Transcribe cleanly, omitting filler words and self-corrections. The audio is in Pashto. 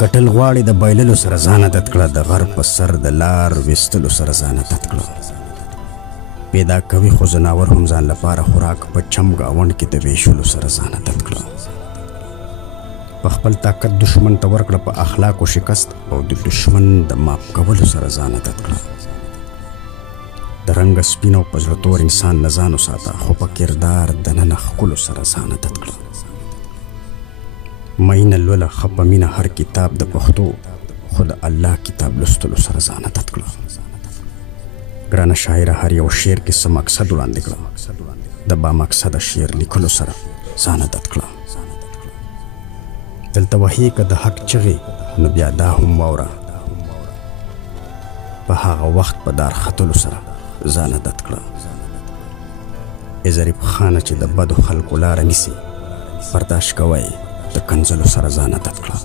ګټل غواړي د بایللو سره ځان عادت کړه، د غر په سر د لار ویستلو سره ځان عادت کړه. پیدا کوي خو ځناور هم ځان لپاره خوراک په چم ګاونډ کې د ویشلو سره ځان عادت کړه. په خپل طاقت دشمن ته ورکړه، په اخلاقو شکست او د دشمن د ماپ کولو سره ځان عادت کړه. د رنګ سپین او په زړه تور انسان نه ځان وساته، خو په کردار دننه ښکلو سره ځان عادت کړه. مینه لوله ښه په مینه هر کتاب د پښتو، خو د الله کتاب لوستلو سره ځان عادت کړه. ګرانه شاعره، هر یو شعر کې څه مقصد وړاندې کړه، د با مقصده شعر لیکلو سره ځان عادت کړه. دلته وحی که د حق چغې نو بیا دا هم واوره، په هغه وخت په دار ختلو سره ځان عادت کړه. ای ظریف خانه چې د بدو خلکو لاره نیسي، برداشت کوئ د کنځلو سره ځان عادت کړه.